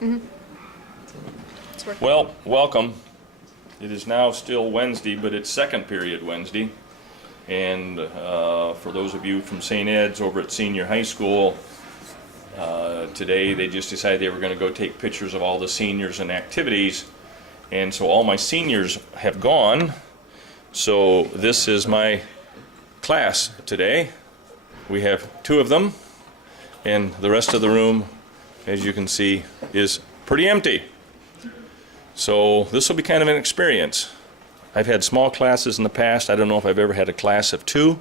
It's working. Well, welcome. It is now still Wednesday, but it's second period Wednesday. And for those of you from St. Ed's over at Senior High School, today they just decided they were going to go take pictures of all the seniors and activities. And so all my seniors have gone. So this is my class today. We have two of them, and the rest of the room, as you can see, is pretty empty. So this will be kind of an experience. I've had small classes in the past. I don't know if I've ever had a class of two.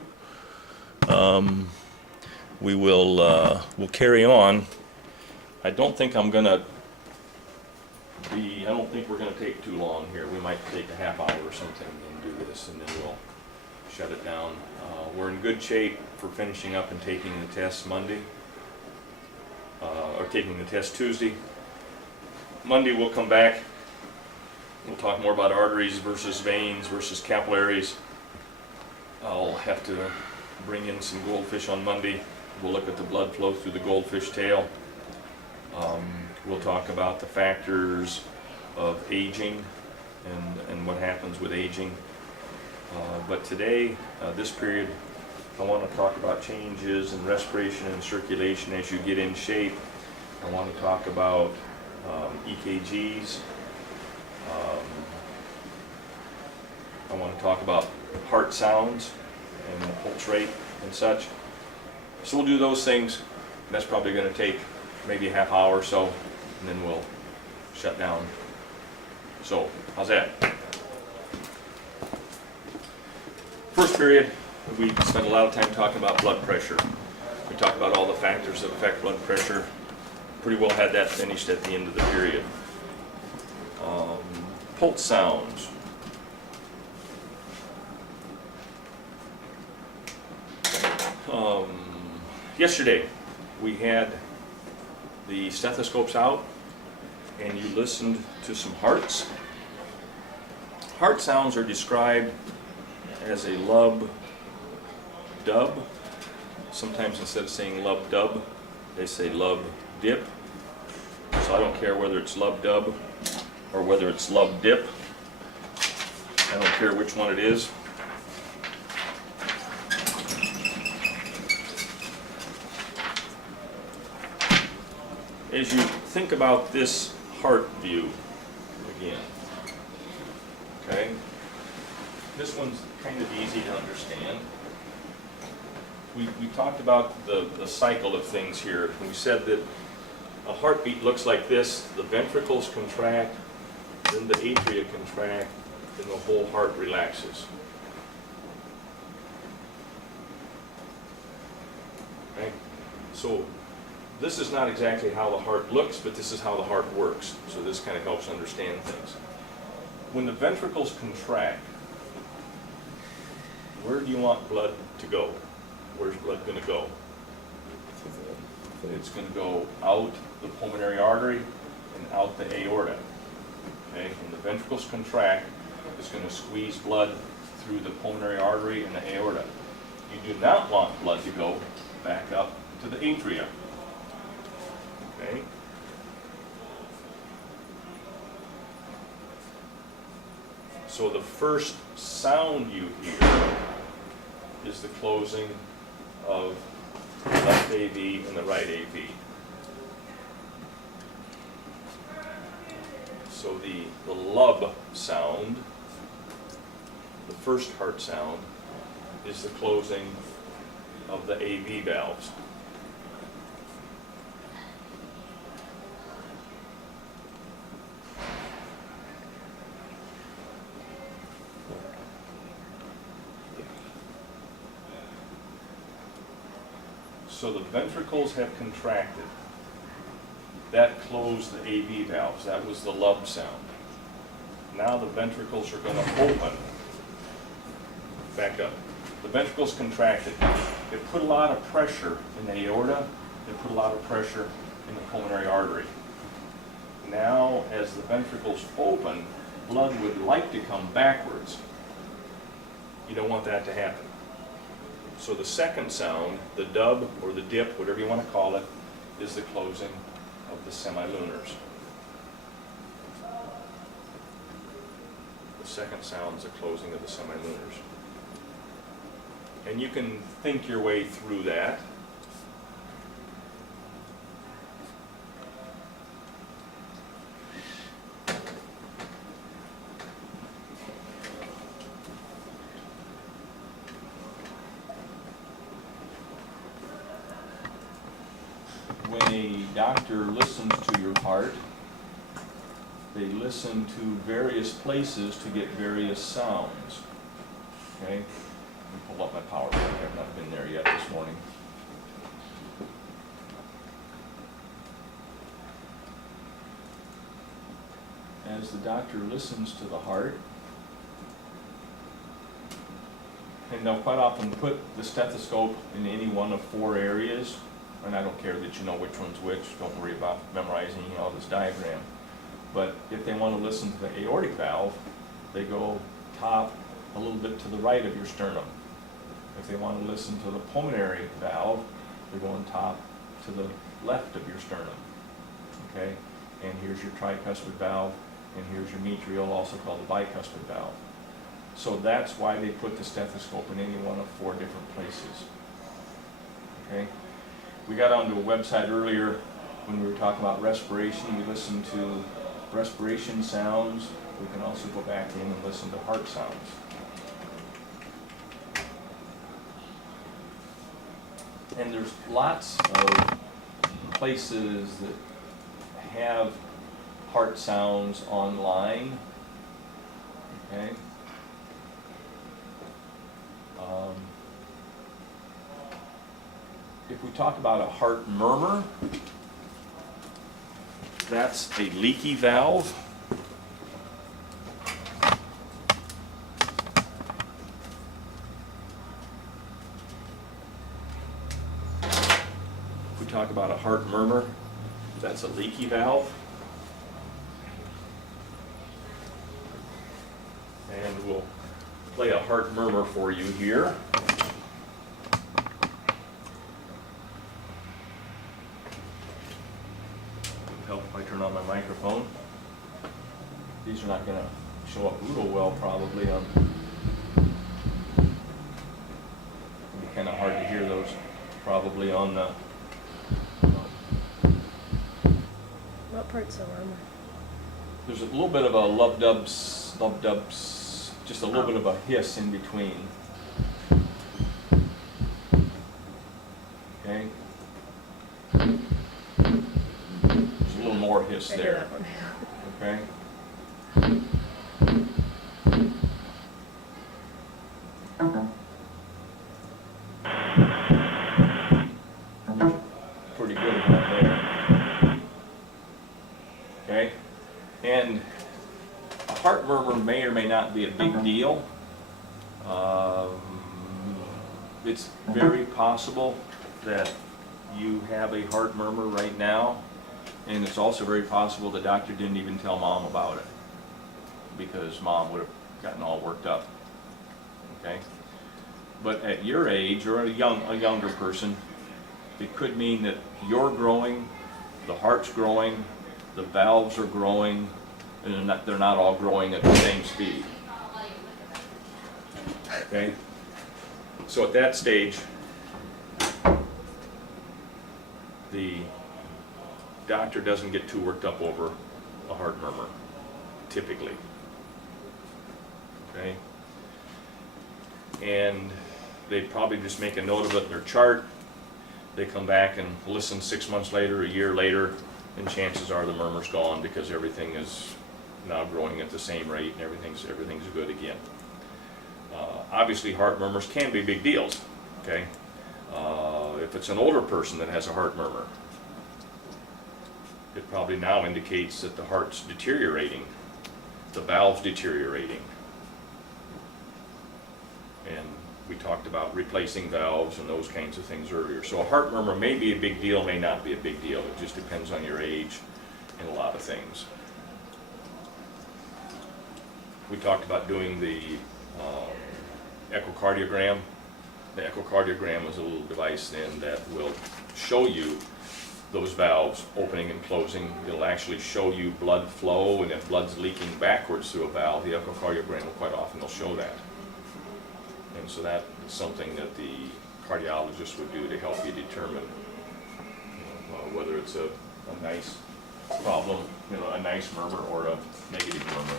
We'll carry on. I don't think we're gonna take too long here. We might take a half hour or something and do this, and then we'll shut it down. We're in good shape for finishing up and taking the test Monday, or taking the test Tuesday. Monday we'll come back. We'll talk more about arteries versus veins versus capillaries. I'll have to bring in some goldfish on Monday. We'll look at the blood flow through the goldfish tail. We'll talk about the factors of aging and what happens with aging. But today, this period, I want to talk about changes in respiration and circulation as you get in shape. I want to talk about EKGs. I want to talk about heart sounds and the pulse rate and such. So we'll do those things. That's probably going to take maybe a half hour or so, and then we'll shut down. So, how's that? First period, we spent a lot of time talking about blood pressure. We talked about all the factors that affect blood pressure. Pretty well had that finished at the end of the period. Pulse sounds. Yesterday, we had the stethoscopes out, and you listened to some hearts. Heart sounds are described as a lub dub. Sometimes instead of saying lub dub, they say lub dip. So I don't care whether it's lub dub or whether it's lub dip. I don't care which one it is. As you think about this heart view again, okay, this one's kind of easy to understand. We talked about the cycle of things here. We said that a heartbeat looks like this. The ventricles contract, then the atria contract, then the whole heart relaxes. Okay? So this is not exactly how the heart looks, but this is how the heart works. So this kind of helps understand things. When the ventricles contract, where do you want blood to go? Where's blood going to go? It's going to go out the pulmonary artery and out the aorta. Okay? When the ventricles contract, it's going to squeeze blood through the pulmonary artery and the aorta. You do not want blood to go back up to the atria. Okay? So the first sound you hear is the closing of the left AV and the right AV. So the lub sound, the first heart sound, is the closing of the AV valves. So the ventricles have contracted. That closed the AV valves. That was the lub sound. Now the ventricles are going to open. Back up. The ventricles contracted. It put a lot of pressure in the aorta. It put a lot of pressure in the pulmonary artery. Now, as the ventricles open, blood would like to come backwards. You don't want that to happen. So the second sound, the dub or the dip, whatever you want to call it, is the closing of the semilunars. The second sound is the closing of the semilunars. And you can think your way through that. When a doctor listens to your heart, they listen to various places to get various sounds. Okay? Let me pull up my PowerPoint. I have not been there yet this morning. As the doctor listens to the heart, and they'll quite often put the stethoscope in any one of 4 areas, and I don't care that you know which one's which, don't worry about memorizing all this diagram. But if they want to listen to the aortic valve, they go top a little bit to the right of your sternum. If they want to listen to the pulmonary valve, they're going top to the left of your sternum. Okay? And here's your tricuspid valve, and here's your metrial, also called the bicuspid valve. So that's why they put the stethoscope in any one of 4 different places. Okay? We got onto a website earlier when we were talking about respiration. We listened to respiration sounds. We can also go back in and listen to heart sounds. And there's lots of places that have heart sounds online. Okay. If we talk about a heart murmur, that's a leaky valve. If we talk about a heart murmur, that's a leaky valve. And we'll play a heart murmur for you here. Help if I turn on my microphone. These are not going to show up real well probably on. It'd be kind of hard to hear those probably on the. What part's the murmur? There's a little bit of a lub-dubs, just a little bit of a hiss in between. Okay. There's a little more hiss I hear there. that one. Okay. Pretty good right there. Okay. And a heart murmur may or may not be a big deal. It's very possible that you have a heart murmur right now, and it's also very possible the doctor didn't even tell mom about it because mom would have gotten all worked up. Okay? But at your age, or a younger person, it could mean that you're growing, the heart's growing, the valves are growing, and they're not all growing at the same speed. Okay? So at that stage, the doctor doesn't get too worked up over a heart murmur, typically. Okay? And they probably just make a note of it in their chart. They come back and listen 6 months later, a year later, and chances are the murmur's gone because everything is now growing at the same rate and everything's good again. Obviously, heart murmurs can be big deals. Okay, if it's an older person that has a heart murmur, it probably now indicates that the heart's deteriorating, the valve's deteriorating. And we talked about replacing valves and those kinds of things earlier. So a heart murmur may be a big deal, may not be a big deal. It just depends on your age and a lot of things. We talked about doing the echocardiogram. The echocardiogram is a little device then that will show you those valves opening and closing. It'll actually show you blood flow, and if blood's leaking backwards through a valve, the echocardiogram will quite often will show that. And so that is something that the cardiologist would do to help you determine whether it's a nice problem, a nice murmur or a negative murmur.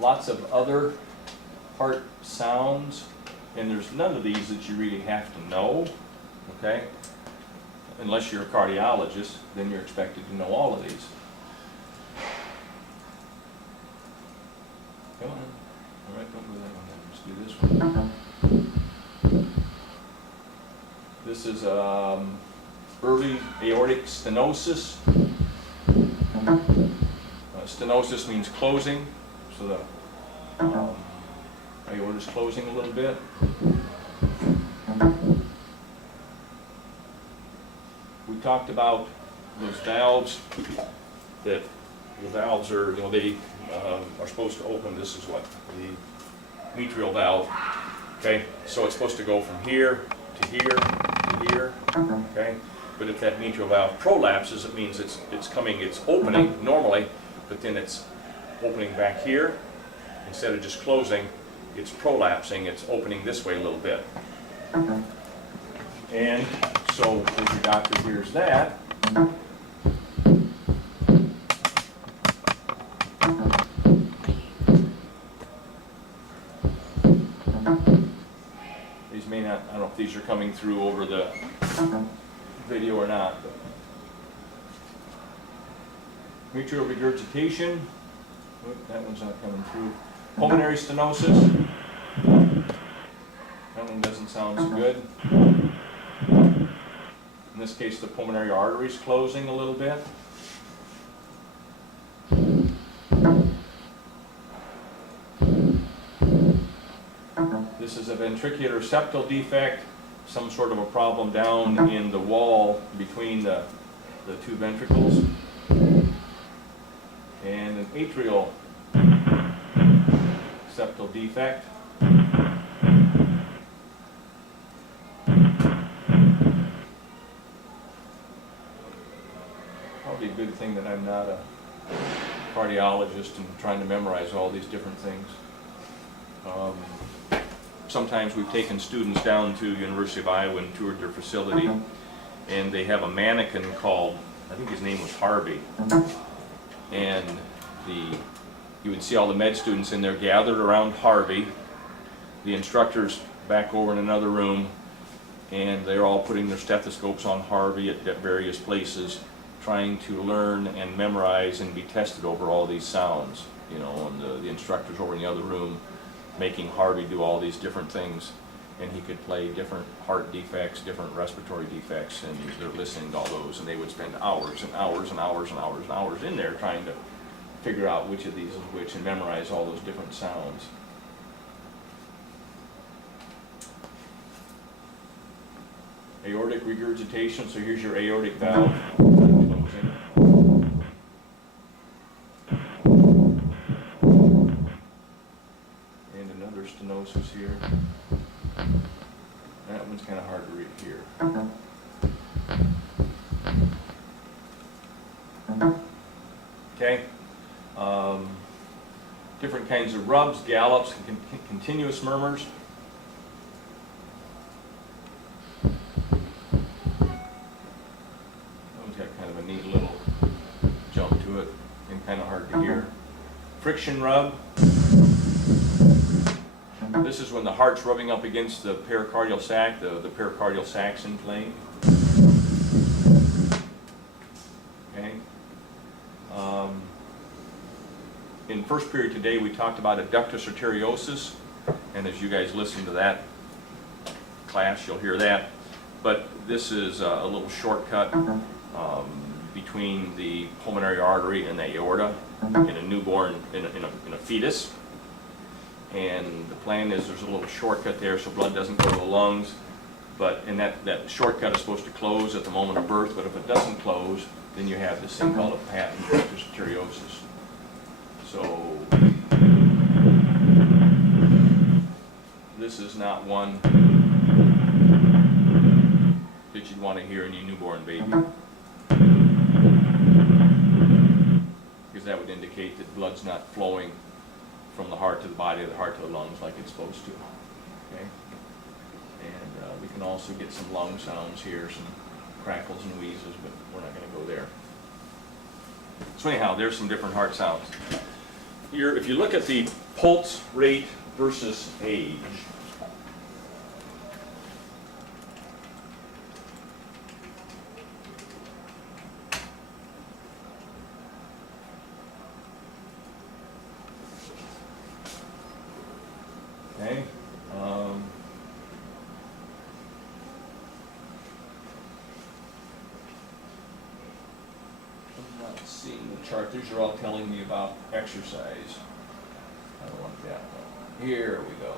Lots of other heart sounds, and there's none of these that you really have to know, okay? Unless you're a cardiologist, then you're expected to know all of these. Come on. All right, don't do that one. Let's do this one. This is early aortic stenosis. Stenosis means closing, so the aorta is closing a little bit. We talked about those valves, that the valves are, they are supposed to open. This is what the mitral valve, okay? So it's supposed to go from here to here to here, okay? But if that mitral valve prolapses, it means it's opening normally, but then it's opening back here. Instead of just closing, it's prolapsing, it's opening this way a little bit. And so if your doctor hears that, these may not, I don't know if these are coming through over the video or not, but mitral regurgitation, that one's not coming through. Pulmonary stenosis, that one doesn't sound so good. In this case, the pulmonary artery is closing a little bit. This is a ventricular septal defect, some sort of a problem down in the wall between the two ventricles. And an atrial septal defect. Probably a good thing that I'm not a cardiologist and trying to memorize all these different things. Sometimes we've taken students down to University of Iowa and toured their facility, and they have a mannequin called, I think his name was Harvey, and you would see all the med students in there gathered around Harvey, the instructors back over in another room, and they're all putting their stethoscopes on Harvey at various places, trying to learn and memorize and be tested over all these sounds, and the instructors over in the other room making Harvey do all these different things, and he could play different heart defects, different respiratory defects, and they're listening to all those, and they would spend hours and hours and hours and hours and hours in there trying to figure out which of these is which and memorize all those different sounds. Aortic regurgitation, so here's your aortic valve closing. And another stenosis here. That one's kind of hard to read here. Okay. Different kinds of rubs, gallops, and continuous murmurs. That one's got kind of a neat little jump to it and kind of hard to hear. Friction rub. This is when the heart's rubbing up against the pericardial sac, the pericardial sac's inflamed. Okay. In first period today, we talked about adductus arteriosus, and as you guys listen to that class, you'll hear that. But this is a little shortcut between the pulmonary artery and the aorta in a newborn, in a fetus. And the plan is there's a little shortcut there so blood doesn't go to the lungs. And that shortcut is supposed to close at the moment of birth, but if it doesn't close, then you have this thing called a patent adductus arteriosus. So this is not one want to hear any newborn baby. Because that would indicate that blood's not flowing from the heart to the body, the heart to the lungs like it's supposed to. Okay? And we can also get some lung sounds here, some crackles and wheezes, but we're not going to go there. So anyhow, there's some different heart sounds. If you look at the pulse rate versus age, okay, I'm not seeing the chart. These are all telling me about exercise. I don't want that one. Here we go.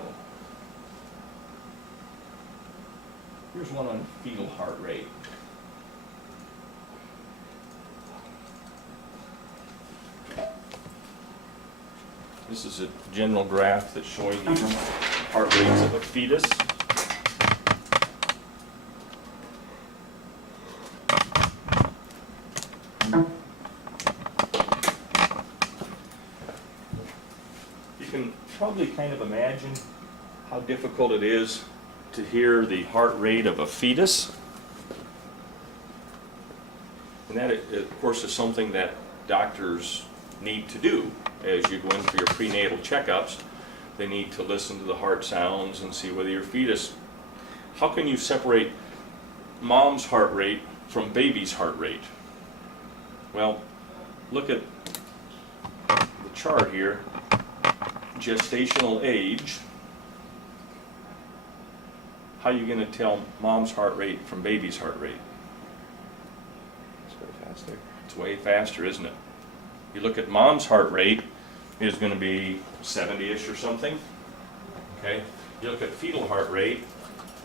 Here's one on fetal heart rate. This is a general graph that's showing you heart rates of a fetus. You can probably kind of imagine how difficult it is to hear the heart rate of a fetus. And that, of course, is something that doctors need to do as you go in for your prenatal checkups. They need to listen to the heart sounds and see whether your fetus, how can you separate mom's heart rate from baby's heart rate? Well, look at the chart here. Gestational age. How are you going to tell mom's heart rate from baby's heart rate? It's way faster. It's way faster, isn't it? You look at mom's heart rate, is going to be 70-ish or something. Okay? You look at fetal heart rate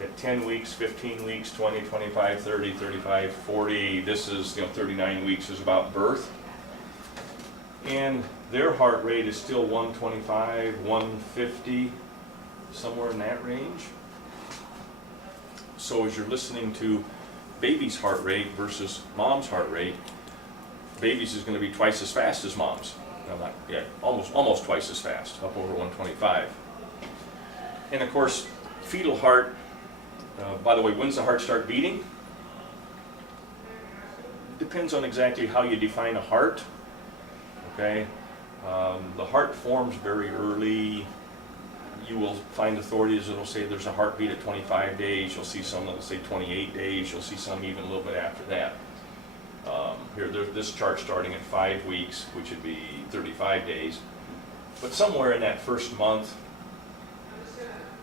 at 10 weeks, 15 weeks, 20, 25, 30, 35, 40. This is, 39 weeks is about birth. And their heart rate is still 125, 150, somewhere in that range. So as you're listening to baby's heart rate versus mom's heart rate, baby's is going to be twice as fast as mom's. No, not yet. Almost twice as fast, up over 125. And of course, fetal heart. By the way, when's the heart start beating? Depends on exactly how you define a heart. Okay, the heart forms very early. You will find authorities that will say there's a heartbeat at 25 days. You'll see some that will say 28 days. You'll see some even a little bit after that. There's this chart starting at 5 weeks, which would be 35 days. But somewhere in that first month,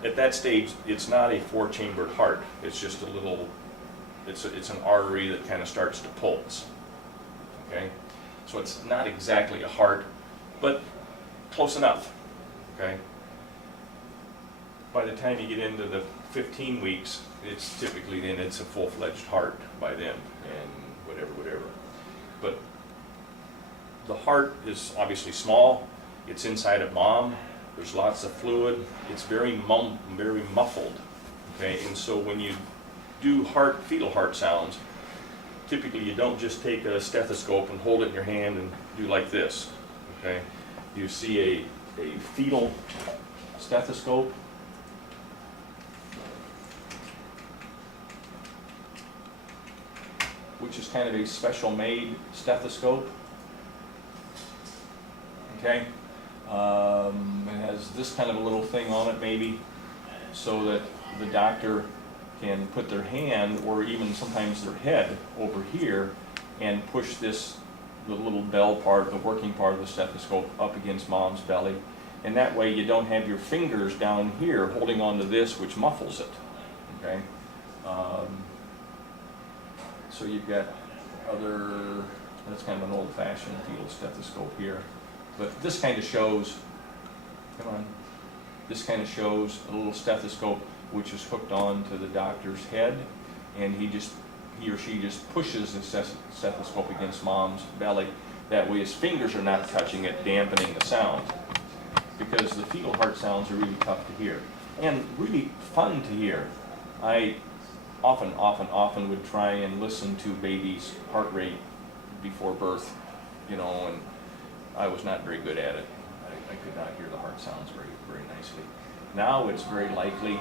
at that stage, it's not a 4-chambered heart. It's just a little, it's an artery that kind of starts to pulse. Okay, so it's not exactly a heart, but close enough. Okay. By the time you get into the 15 weeks, it's typically then it's a full-fledged heart by then, and whatever. But the heart is obviously small. It's inside of mom. There's lots of fluid. It's very muffled. Okay, and so when you do fetal heart sounds, typically you don't just take a stethoscope and hold it in your hand and do like this. Okay, you see a fetal stethoscope. Which is kind of a special made stethoscope. Okay, it has this kind of a little thing on it maybe, so that the doctor can put their hand, or even sometimes their head, over here and push the little bell part, the working part of the stethoscope, up against mom's belly. And that way you don't have your fingers down here holding on to this, which muffles it. Okay. So you've got that's kind of an old-fashioned fetal stethoscope here. But this kind of shows, this kind of shows a little stethoscope which is hooked on to the doctor's head, and he or she just pushes the stethoscope against mom's belly. That way his fingers are not touching it, dampening the sound. Because the fetal heart sounds are really tough to hear, and really fun to hear. I often would try and listen to baby's heart rate before birth, you know, and I was not very good at it. I could not hear the heart sounds very nicely. Now it's very likely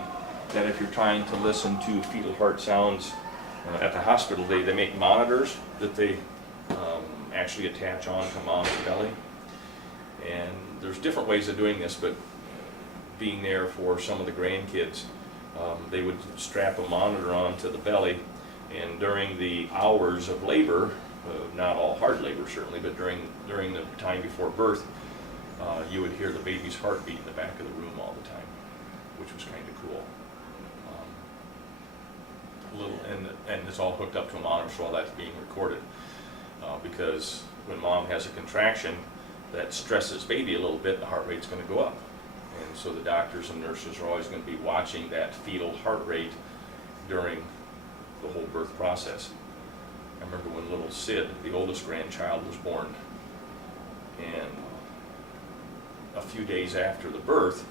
that if you're trying to listen to fetal heart sounds at the hospital, they make monitors that they actually attach onto mom's belly. And there's different ways of doing this, but being there for some of the grandkids, they would strap a monitor onto the belly, and during the hours of labor, not all hard labor certainly, but during the time before birth, you would hear the baby's heartbeat in the back of the room all the time, which was kind of cool. And it's all hooked up to a monitor, so all that's being recorded, because when mom has a contraction that stresses baby a little bit, the heart rate's going to go up. And so the doctors and nurses are always going to be watching that fetal heart rate during the whole birth process. I remember when little Sid, the oldest grandchild, was born, and a few days after the birth,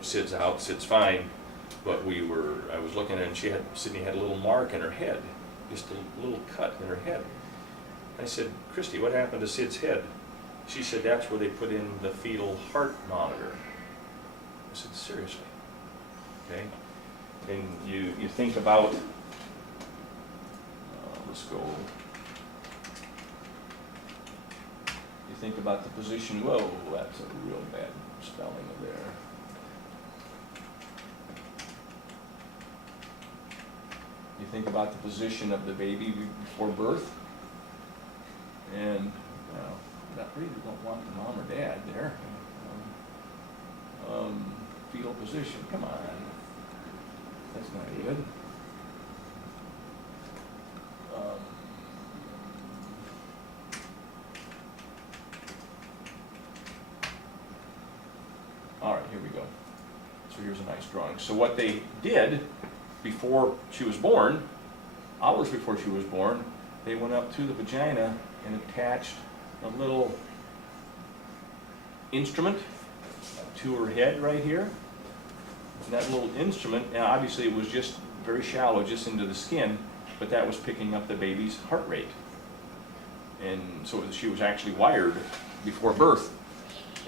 Sid's out, Sid's fine, but I was looking at her, and Sydney had a little mark in her head, just a little cut in her head. I said, Christy, what happened to Sid's head? She said, that's where they put in the fetal heart monitor. I said, seriously? Okay. And you think about, let's go, you think about the position, whoa, that's a real bad spelling of there. You think about the position of the baby before birth, and not really don't want the mom or dad there. Fetal position, come on, that's not good. All right, here we go. So here's a nice drawing. So what they did before she was born, hours before she was born, they went up to the vagina and attached a little instrument to her head right here. And that little instrument, now obviously it was just very shallow, just into the skin, but that was picking up the baby's heart rate. And so she was actually wired before birth.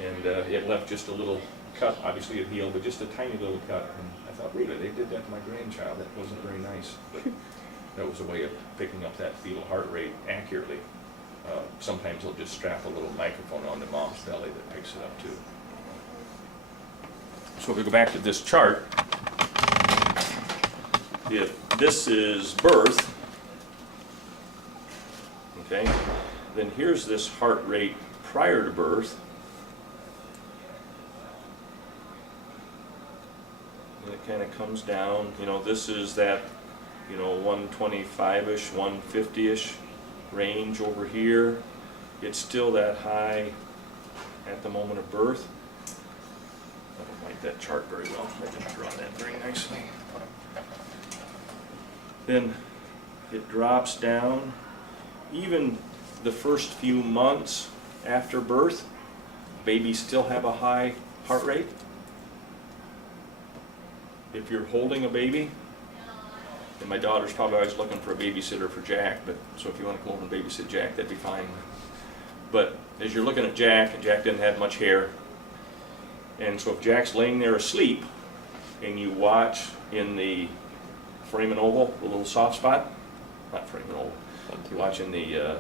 And it left just a little cut, obviously it healed, but just a tiny little cut. And I thought, really, they did that to my grandchild. That wasn't very nice. But that was a way of picking up that fetal heart rate accurately. Sometimes they'll just strap a little microphone on the mom's belly that picks it up too. So if we go back to this chart, if this is birth, okay, then here's this heart rate prior to birth. And it kind of comes down, this is that, 125-ish, 150-ish range over here. It's still that high at the moment of birth. I don't like that chart very well. I didn't draw that very nicely. Then it drops down. Even the first few months after birth, babies still have a high heart rate. If you're holding a baby, and my daughter's probably always looking for a babysitter for Jack, but so if you want to come over and babysit Jack, that'd be fine. But as you're looking at Jack, and Jack didn't have much hair, and so if Jack's laying there asleep, and you watch in the foramen oval, the little soft spot, not foramen oval, you watch in the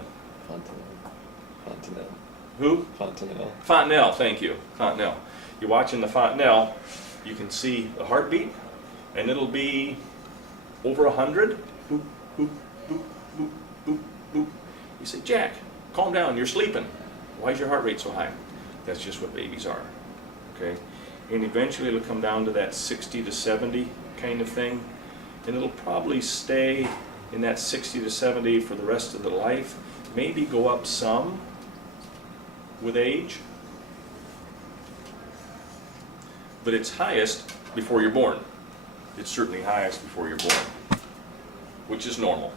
Fontanelle. Who? Fontanelle. Fontanelle, thank you, Fontanelle. You watch in the Fontanelle, you can see the heartbeat, and it'll be over 100. Boop, boop, boop, boop, boop, boop. You say, Jack, calm down, you're sleeping. Why is your heart rate so high? That's just what babies are, okay? And eventually it'll come down to that 60 to 70 kind of thing, and it'll probably stay in that 60 to 70 for the rest of the life, maybe go up some with age, but it's highest before you're born. It's certainly highest before you're born, which is normal.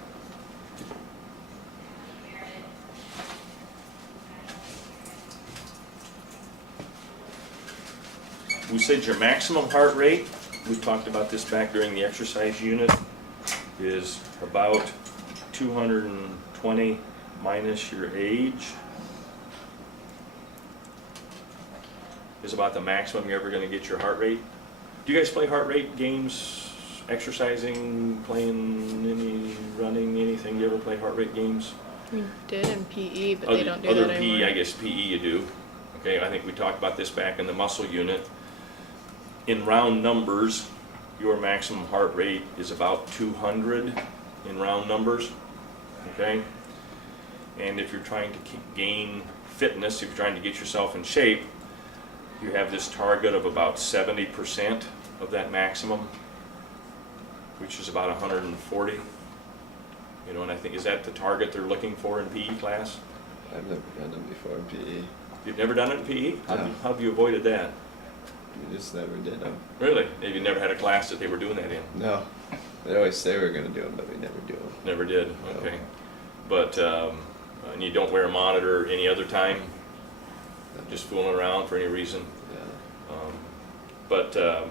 We said your maximum heart rate we talked about this back during the exercise unit, is about 220 minus your age is about the maximum you're ever going to get your heart rate. Do you guys play heart rate games, exercising, playing any, running, anything? Do you ever play heart rate games? We did in PE, but they don't do Other that PE, anymore. I guess PE you do. Okay, I think we talked about this back in the muscle unit. In round numbers, your maximum heart rate is about 200 in round numbers, okay? And if you're trying to gain fitness, if you're trying to get yourself in shape, you have this target of about 70% of that maximum, which is about 140. You know, and I think, is that the target they're looking for in PE class? I've never done them before in PE. You've never done it in PE? No. How have you avoided that? We just never did them. Really? Maybe you never had a class that they were doing that in? No. They always say we're going to do them, but we never do them. Never did, No. okay. But, and you don't wear a monitor any other time, just fooling around for any reason? Yeah.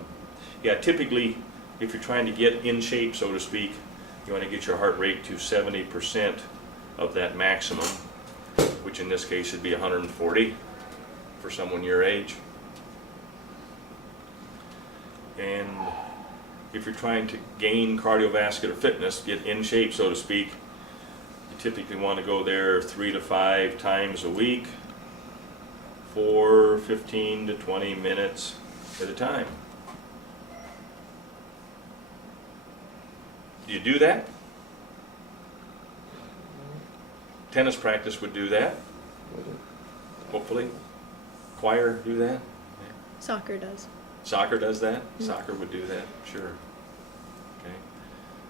Yeah, typically, if you're trying to get in shape, so to speak, you want to get your heart rate to 70% of that maximum, which in this case would be 140 for someone your age. And if you're trying to gain cardiovascular fitness, get in shape, so to speak, you typically want to go there 3 to 5 times a week for 15 to 20 minutes at a time. Do you do that? Tennis practice would do that, Would it? hopefully. Choir do that. Soccer does. Soccer does that? Mm. Soccer would do that, sure. Okay.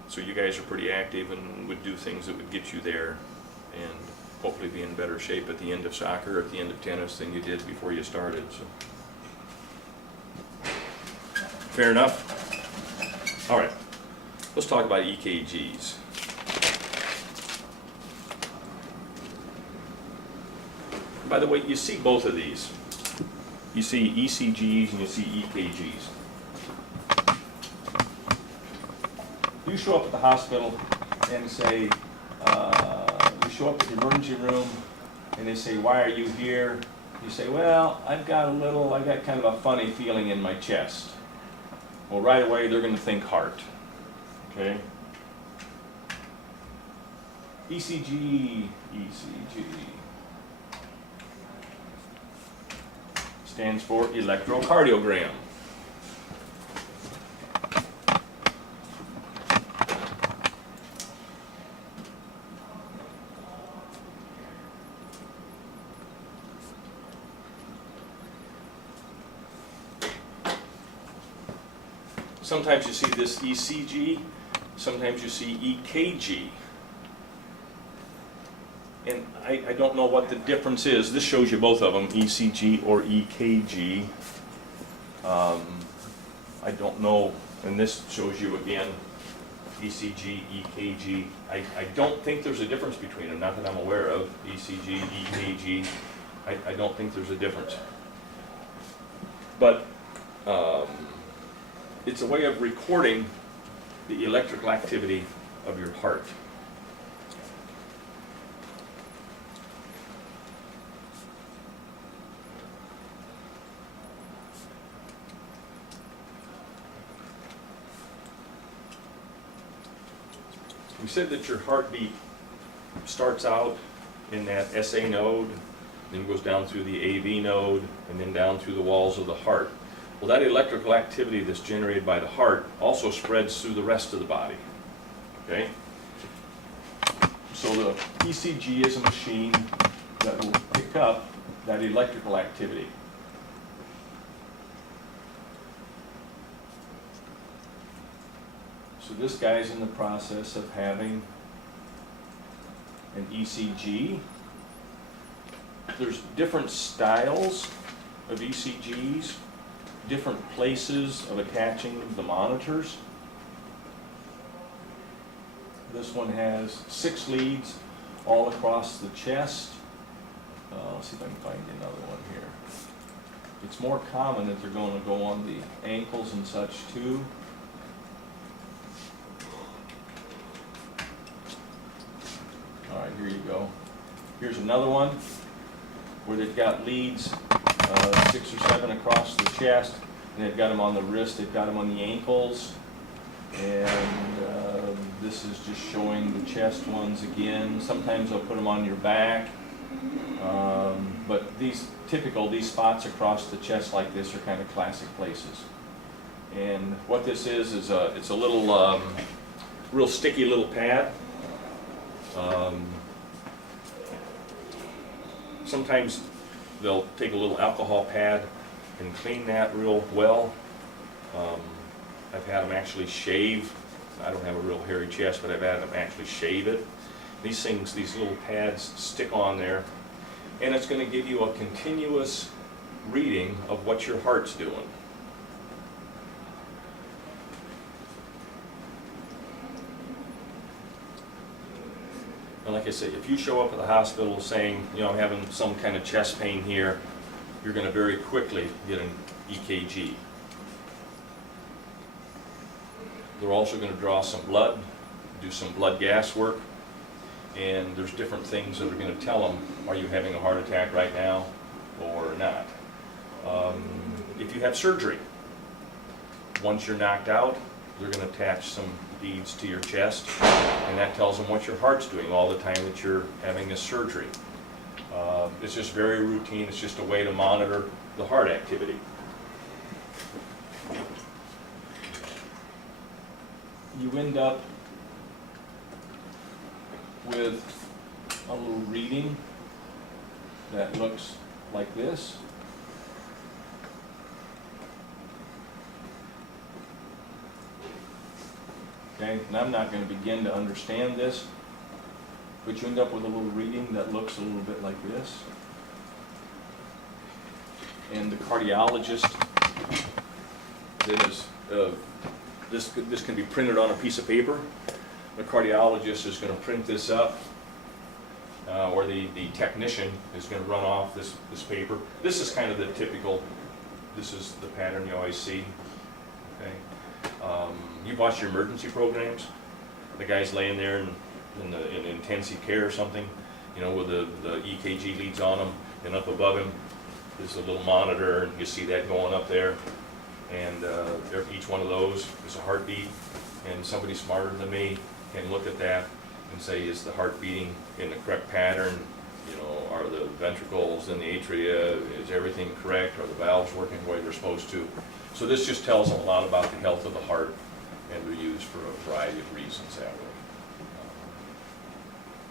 So you guys are pretty active and would do things that would get you there and hopefully be in better shape at the end of soccer or at the end of tennis than you did before you started. So. Fair enough? All right. Let's talk about EKGs. By the way, you see both of these. You see ECGs and you see EKGs. You show up at the hospital and say, you show up at the emergency room and they say, why are you here? You say, well, I got kind of a funny feeling in my chest. Well, right away they're going to think heart. Okay? ECG. Stands for electrocardiogram. Sometimes you see this ECG, sometimes you see EKG. And I don't know what the difference is. This shows you both of them, ECG or EKG. I don't know, and this shows you again, ECG, EKG. I don't think there's a difference between them, not that I'm aware of, ECG, EKG. I don't think there's a difference. But it's a way of recording the electrical activity of your heart. We said that your heartbeat starts out in that SA node, then goes down through the AV node, and then down through the walls of the heart. Well, that electrical activity that's generated by the heart also spreads through the rest of the body. Okay? So the ECG is a machine that will pick up that electrical activity. So this guy's in the process of having an ECG. There's different styles of ECGs, different places of attaching the monitors. This one has 6 leads all across the chest. Let's see if I can find another one here. It's more common that they're going to go on the ankles and such too. here you go. Here's another one where they've got leads, 6 or 7 across the chest, and they've got them on the wrist, they've got them on the ankles, and this is just showing the chest ones again. Sometimes they'll put them on your back, but these spots across the chest like this are kind of classic places. And what this is it's a little, real sticky little pad. Sometimes they'll take a little alcohol pad and clean that real well. I've had them actually shave. I don't have a real hairy chest, but I've had them actually shave it. These things, these little pads stick on there, and it's going to give you a continuous reading of what your heart's doing. And like I say, if you show up at the hospital saying, you know, I'm having some kind of chest pain here, you're going to very quickly get an EKG. They're also going to draw some blood, do some blood gas work, and there's different things that are going to tell them, are you having a heart attack right now or not? If you have surgery, once you're knocked out, they're going to attach some beads to your chest, and that tells them what your heart's doing all the time that you're having this surgery. It's just very routine. It's just a way to monitor the heart activity. You end up with a little reading that looks like this. Okay, and I'm not going to begin to understand this, but you end up with a little reading that looks a little bit like this. And the cardiologist, this can be printed on a piece of paper. The cardiologist is going to print this up, or the technician is going to run off this paper. This is kind of the typical, this is the pattern you always see. Okay. You've watched your emergency programs. The guy's laying there in intensive care or something, you know, with the EKG leads on him, and up above him is a little monitor, and you see that going up there. And each one of those is a heartbeat, and somebody smarter than me can look at that and say, is the heart beating in the correct pattern? You know, are the ventricles and the atria, is everything correct? Are the valves working the way they're supposed to? So this just tells them a lot about the health of the heart, and they're used for a variety of reasons that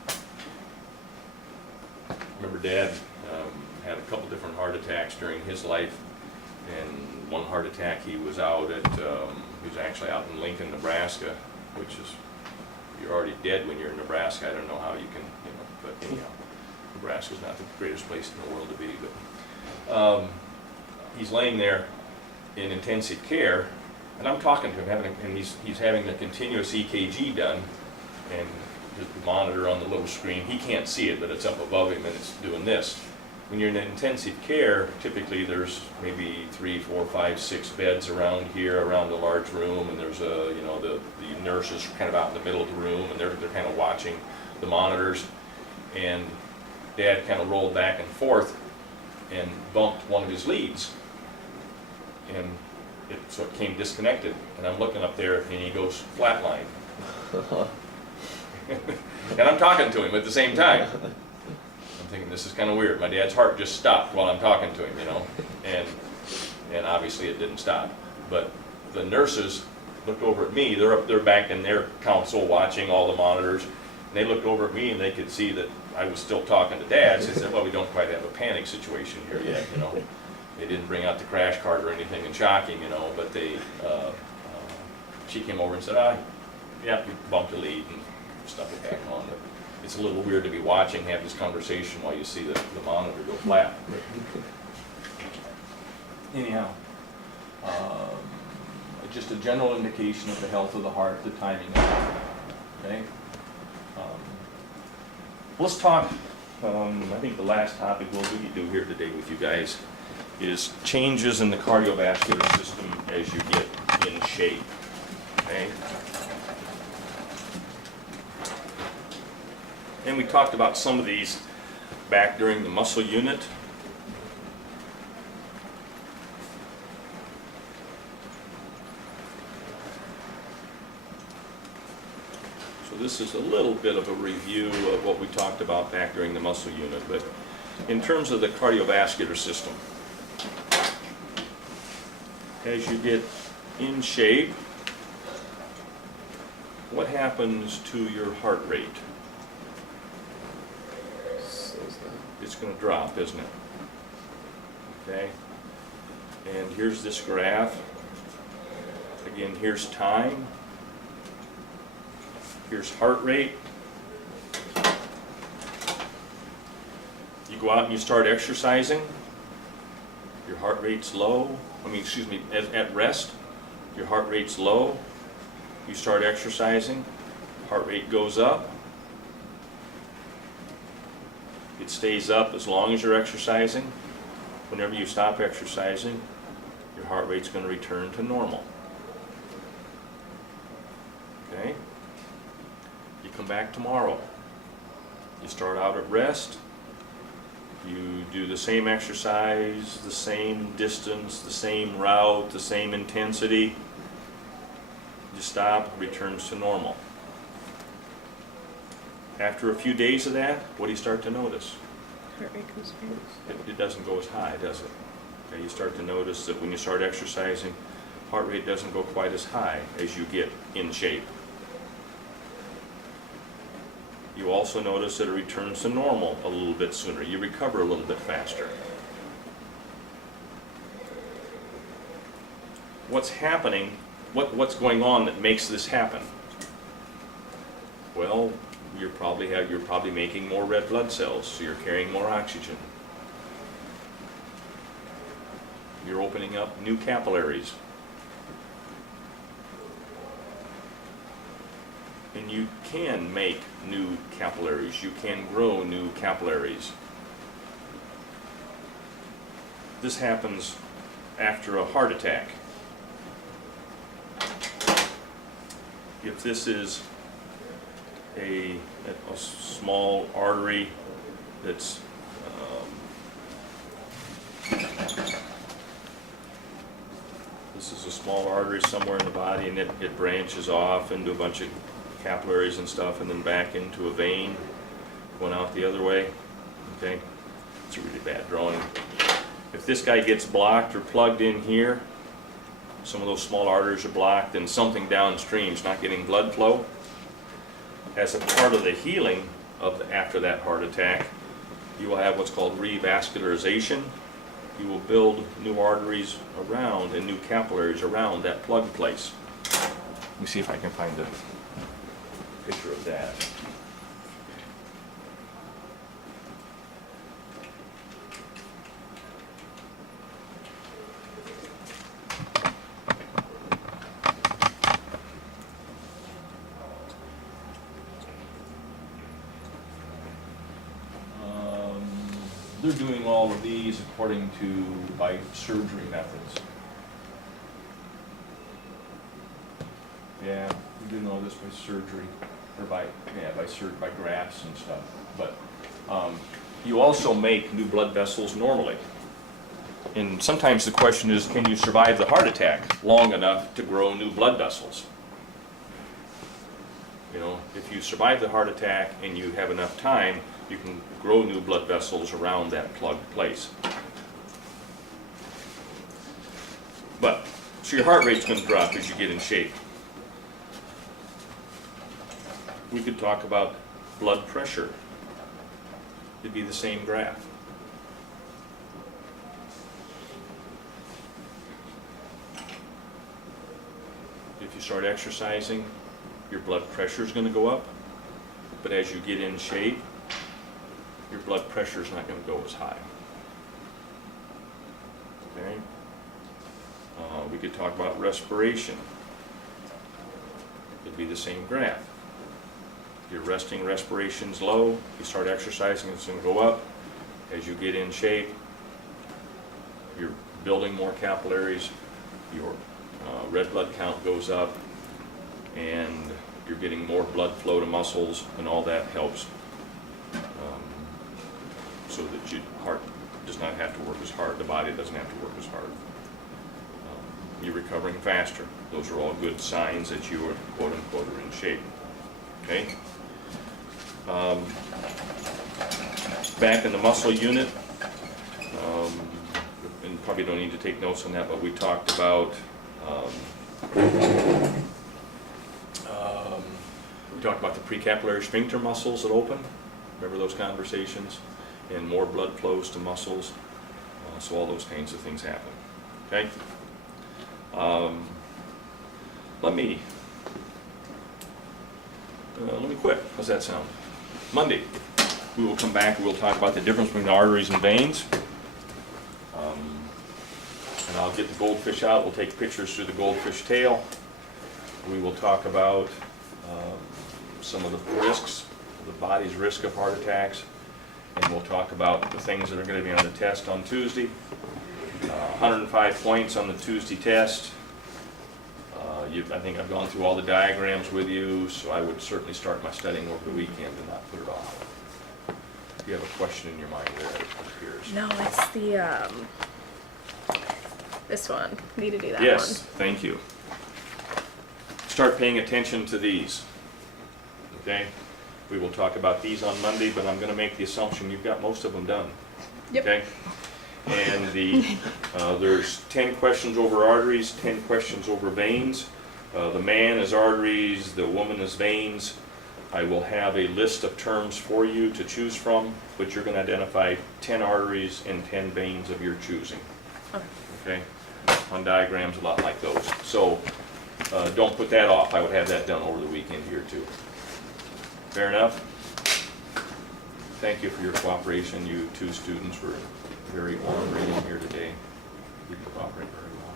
way. Remember Dad had a couple different heart attacks during his life, and one heart attack he was out at, he was actually out in Lincoln, Nebraska, which is, you're already dead when you're in Nebraska. I don't know how you can, you know, but anyhow, Nebraska's not the greatest place in the world to be, but he's laying there in intensive care, and I'm talking to him, and he's having the continuous EKG done, and the monitor on the little screen, he can't see it, but it's up above him, and it's doing this. When you're in intensive care, typically there's maybe 3, 4, 5, 6 beds around here, around the large room, and there's a, you know, the nurses are kind of out in the middle of the room, and they're kind of watching the monitors. And Dad kind of rolled back and forth and bumped one of his leads, and so it came disconnected. And I'm looking up there, and he goes flatline. And I'm talking to him at the same time. I'm thinking, this is kind of weird. My dad's heart just stopped while I'm talking to him, you know, and obviously it didn't stop. But the nurses looked over at me. They're back in their console watching all the monitors, and they looked over at me and they could see that I was still talking to Dad. So they said, well, we don't quite have a panic situation here yet, you know. They didn't bring out the crash cart or anything and shock him, you know, but she came over and said, yeah, we bumped a lead and stuck it back on. But it's a little weird to be watching, have this conversation while you see the monitor go flat. Anyhow, just a general indication of the health of the heart, the timing of it. Okay. Let's talk. I think the last topic we'll do here today with you guys is changes in the cardiovascular system as you get in shape. Okay. And we talked about some of these back during the muscle unit. So this is a little bit of a review of what we talked about back during the muscle unit, but in terms of the cardiovascular system, as you get in shape, what happens to your heart rate? Slows down. It's going to drop, isn't it? Okay. And here's this graph. Again, here's time. Here's heart rate. You go out and you start exercising. Your heart rate's low. At rest, your heart rate's low. You start exercising, heart rate goes up. It stays up as long as you're exercising. Whenever you stop exercising, your heart rate's going to return to normal. Okay? You come back tomorrow. You start out at rest. You do the same exercise, the same distance, the same route, the same intensity. You stop, returns to normal. After a few days of that, what do you start to notice? Heart rate goes down. It doesn't go as high, does it? Okay, you start to notice that when you start exercising, heart rate doesn't go quite as high as you get in shape. You also notice that it returns to normal a little bit sooner. You recover a little bit faster. What's happening? What's going on that makes this happen? Well, you're probably making more red blood cells, so you're carrying more oxygen. You're opening up new capillaries. And you can make new capillaries. You can grow new capillaries. This happens after a heart attack. If this is a small artery that's this is a small artery somewhere in the body, and it branches off into a bunch of capillaries and stuff, and then back into a vein going out the other way. Okay, it's a really bad drawing. If this guy gets blocked or plugged in here, some of those small arteries are blocked, and something downstream is not getting blood flow. As a part of the healing after that heart attack, you will have what's called revascularization. You will build new arteries around and new capillaries around that plug place. Let me see if I can find a picture of that. They're doing all of these according to by surgery methods. Yeah, we do all this by surgery, or by grafts and stuff. But you also make new blood vessels normally. And sometimes the question is, can you survive the heart attack long enough to grow new blood vessels? You know, if you survive the heart attack and you have enough time, you can grow new blood vessels around that plugged place. But, so your heart rate's going to drop as you get in shape. We could talk about blood pressure. It'd be the same graph. If you start exercising, your blood pressure is going to go up. But as you get in shape, your blood pressure is not going to go as high. Okay? We could talk about respiration. It'd be the same graph. Your resting respiration's low. You start exercising, it's going to go up. As you get in shape, you're building more capillaries. Your red blood count goes up, and you're getting more blood flow to muscles, and all that helps so that your heart does not have to work as hard, the body doesn't have to work as hard. You're recovering faster. Those are all good signs that you are, quote unquote, are in shape. Okay? Back in the muscle unit, and probably don't need to take notes on that, but we talked about the precapillary sphincter muscles that open. Remember those conversations? And more blood flows to muscles. So all those kinds of things happen. Okay? Let me quit. How's that sound? Monday, we will come back and we'll talk about the difference between the arteries and veins. And I'll get the goldfish out. We'll take pictures through the goldfish tail. We will talk about some of the risks, the body's risk of heart attacks. And we'll talk about the things that are going to be on the test on Tuesday. 105 points on the Tuesday test. I think I've gone through all the diagrams with you, so I would certainly start my studying over the weekend and not put it off. If you have a question in your mind there, it appears. No, it's the, this one. Need to do that Yes, one. thank you. Start paying attention to these. Okay? We will talk about these on Monday, but I'm going to make the assumption you've got most of them done. Yep. Okay? And there's 10 questions over arteries, 10 questions over veins. The man is arteries, the woman is veins. I will have a list of terms for you to choose from, but you're going to identify 10 arteries and 10 veins of your choosing. Okay. Okay? On diagrams a lot like those. So don't put that off. I would have that done over the weekend here too. Fair enough? Thank you for your cooperation. You two students were very cooperating here today. You cooperate very well.